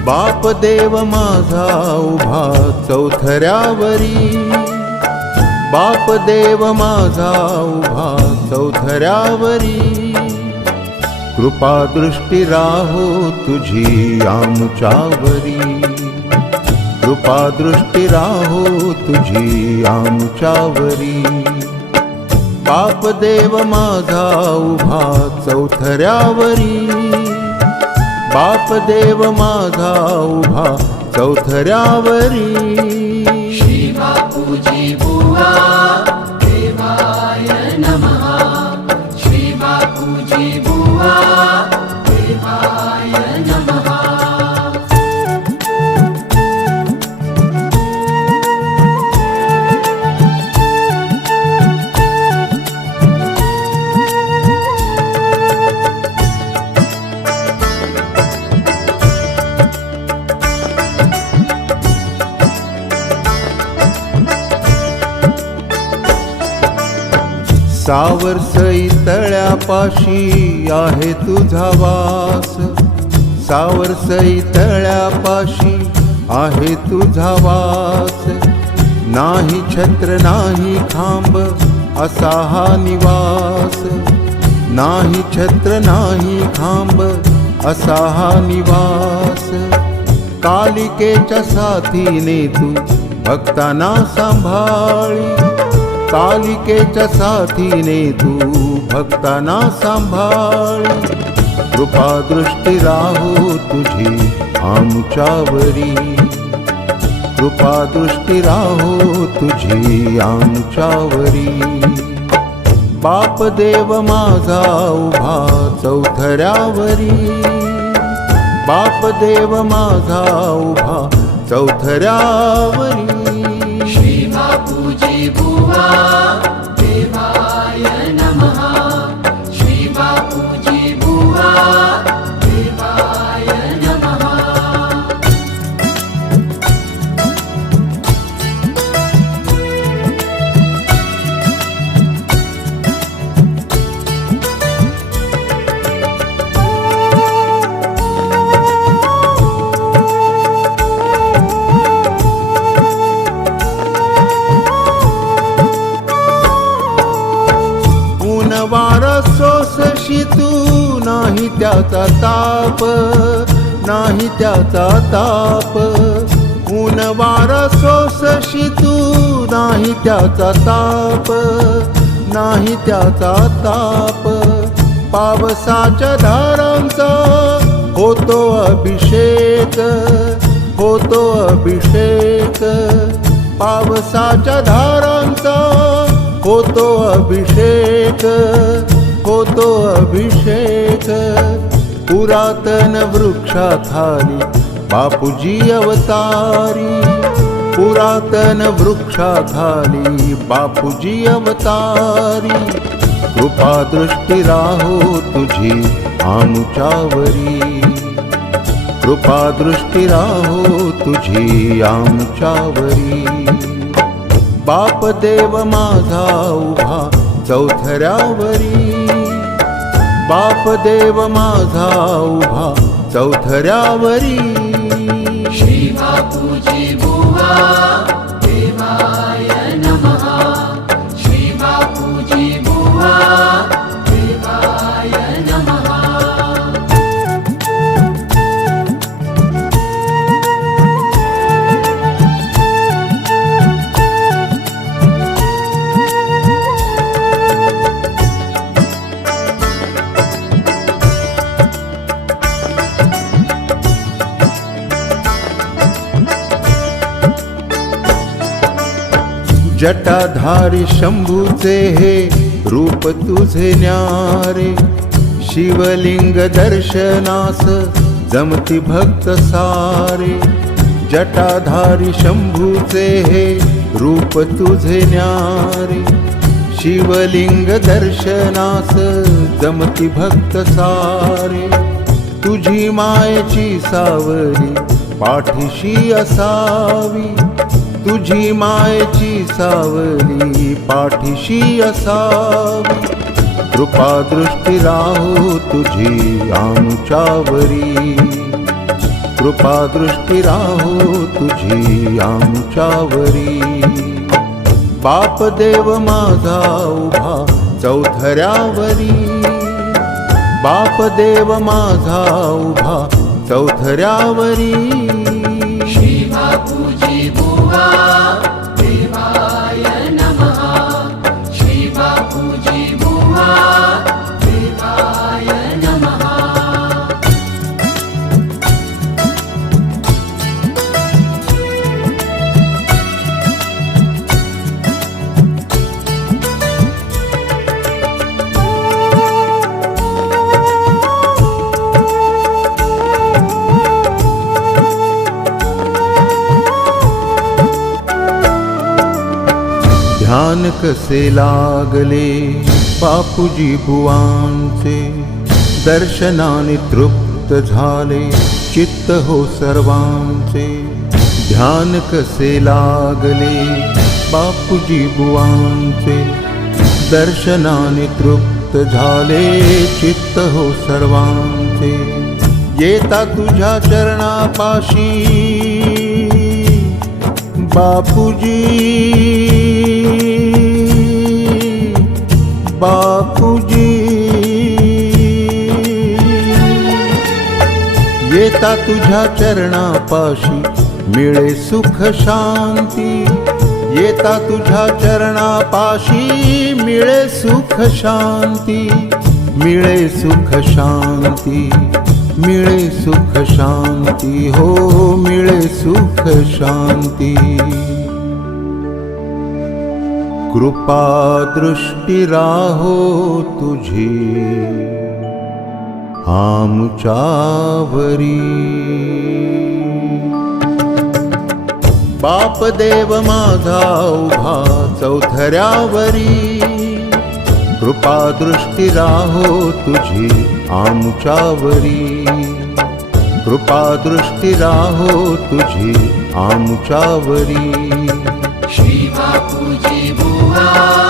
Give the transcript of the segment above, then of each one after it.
बाप देव माझा उभा चौथऱ्यावरी. बाप देव माझा उभा चौथऱ्यावरी. कृपा दृष्टी राहो तुझी आमच्यावरी. कृपा दृष्टी राहो तुझी आमच्यावरी. बाप देव माझा उभा चौथऱ्यावरी. बाप देव माझा उभा चौथऱ्यावरी. श्री बापूजी बुवा देवाय नमः. श्री बापूजी सावरसई तळ्यापाशी आहे तुझा वास. सावरसई तळ्यापाशी आहे तुझा वास. नाही छत्र नाही खांब असा हा निवास. नाही छत्र नाही खांब असा हा निवास. कालिकेच्या साथीने तू भक्तांना सांभाळी. कालिकेच्या साथीने तू भक्तांना सांभाळ. कृपा दृष्टी राहो तुझी आमच्यावरी. कृपा दृष्टी राहो तुझी आमच्यावरी. बाप देव माझा उभा चौथऱ्यावरी. बाप देव माझा उभा चौथऱ्यावरी. बापूजी बुवा देवा त्याचा ताप नाही त्याचा ताप. ऊन वारा सोसशी तू नाही त्याचा ताप. नाही त्याचा ताप. पावसाच्या धारांचा होतो अभिषेक होतो अभिषेक. पावसाच्या धारांचा होतो अभिषेक. होतो अभिषेक पुरातन वृक्षाखाली बापूजी अवतारी। पुरातन वृक्षाखाली बापूजी अवतारी। कृपा दृष्टी राहो तुझी आमच्यावरी कृपा दृष्टी राहो तुझी आमच्यावरी बाप देव माझा उभा चौथऱ्यावरी। बाप देव माझा उभा चौथऱ्यावरी. श्री बापूजी बुवा जटाधारी शंभूचे हे रूप तुझे न्यारे. शिवलिंग दर्शनास जमती भक्त सारे. जटाधारी शंभूचे हे रूप तुझे न्यारे. शिवलिंग दर्शनास जमती भक्त सारे. तुझी मायेची सावरी पाठीशी असावी. तुझी मायेची सावली पाठीशी असावी. कृपा दृष्टी राहो तुझी आमच्यावरी. कृपा दृष्टी राहो तुझी आमच्यावरी. बाप देव माझा उभा चौथऱ्यावरी. बाप देव माझा उभा चौथऱ्यावरी. बापूजी ध्यान कसे लागले बापूजी बुवांचे दर्शनाने तृप्त झाले चित्त हो सर्वांचे ध्यान कसे लागले बापूजी बुवांचे दर्शनाने तृप्त झाले चित्त हो सर्वांचे येता तुझ्या चरणापाशी बापूजी। बापूजी। येता तुझ्या चरणापाशी मिळे सुख शांती। येता तुझ्या चरणापाशी मिळे सुख शांती। मिळे सुख शांती। मिळे सुख शांती हो मिळे सुख शांती. कृपा दृष्टी राहो तुझी आमच्यावरी बाप देव माझा उभा चौथऱ्यावरी कृपा दृष्टी राहो तुझी. आमच्यावरी कृपा दृष्टी राहो तुझी आमच्यावरी श्री बापूजी बुवा।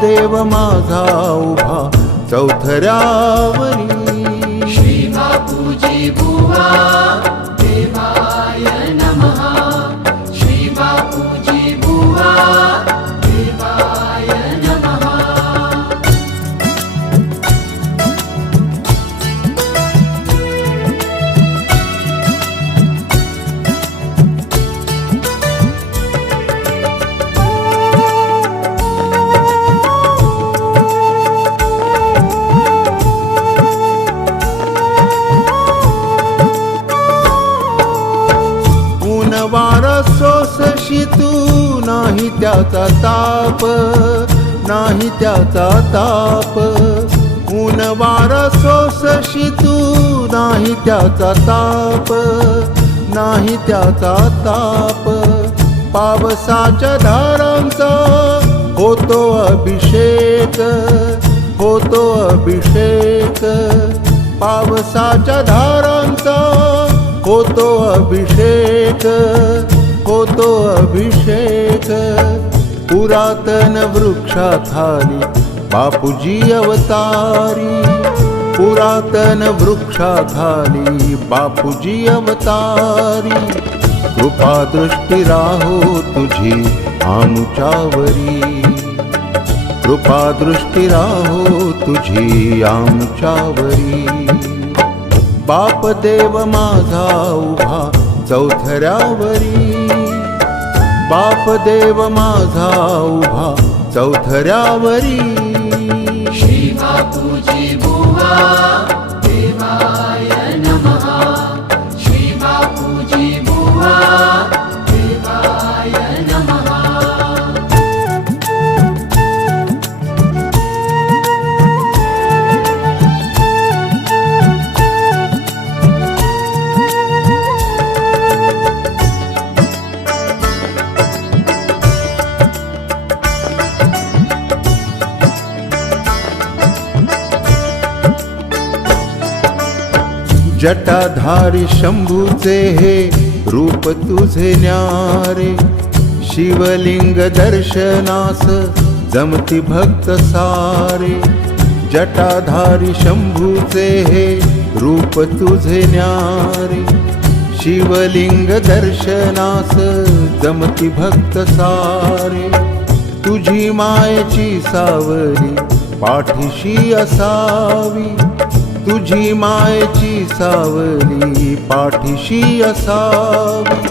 देव माझा उभा चौथऱ्यावरी. नाही त्याचा ताप. ऊन वारा सोसशी तू नाही त्याचा ताप. नाही त्याचा ताप. पावसाच्या धारांचा होतो अभिषेक. होतो अभिषेक. पावसाच्या धारांचा होतो अभिषेक. होतो अभिषेक. पुरातन वृक्षाखाली बापूजी अवतारी. पुरातन वृक्षाखाली बापूजी अवतारी. कृपा दृष्टी राहो तुझी आमच्यावरी. कृपा दृष्टी राहो तुझी आमच्यावरी. बाप देव माझा उभा चौथऱ्यावरी. बाप देव माझा उभा चौथऱ्यावरी. श्री बापूजी बुवा जटाधारी शंभूचे हे रूप तुझे न्यारे. शिवलिंग दर्शनास जमती भक्त सारे. जटाधारी शंभूचे हे रूप तुझे न्यारे. शिवलिंग दर्शनास जमती भक्त सारे. तुझी मायेची सावरी पाठीशी असावी. तुझी मायची सावली पाठीशी असावी.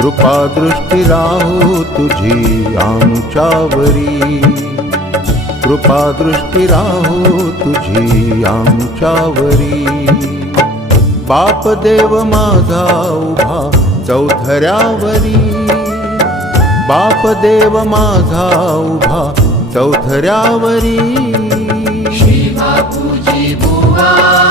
कृपा दृष्टी राहू तुझी आमच्यावरी. कृपा दृष्टी राहू तुझी आमच्यावरी. बाप देव माझा उभा चौथऱ्यावरी. बाप देव माझा उभा चौथऱ्यावरी. श्री बापूजी बुवा